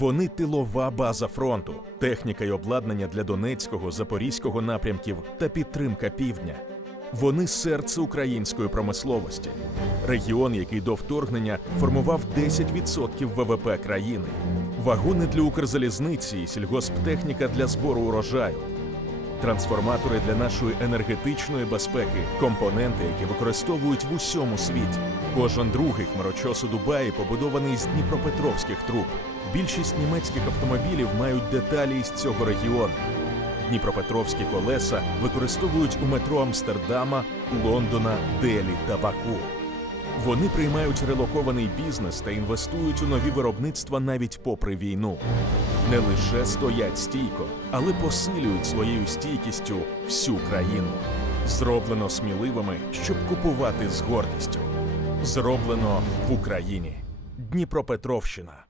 Вони тилова база фронту, техніка й обладнання для Донецького, Запорізького напрямків та підтримка півдня. Вони серце української промисловості, регіон, який до вторгнення формував 10% ВВП країни, вагони для Укрзалізниці і сільгосптехніка для збору урожаю, трансформатори для нашої енергетичної безпеки, компоненти, які використовують в усьому світі. Кожен другий хмарочос у Дубаї побудований з дніпропетровських труб. Більшість німецьких автомобілів мають деталі із цього регіону. Дніпропетровські колеса використовують у метро Амстердама, Лондона, Делі та Баку. Вони приймають релокований бізнес та інвестують у нові виробництва навіть попри війну. Не лише стоять стійко, але посилюють своєю стійкістю всю країну. Зроблено сміливими, щоб купувати з гордістю. Зроблено в Україні. Дніпропетровщина.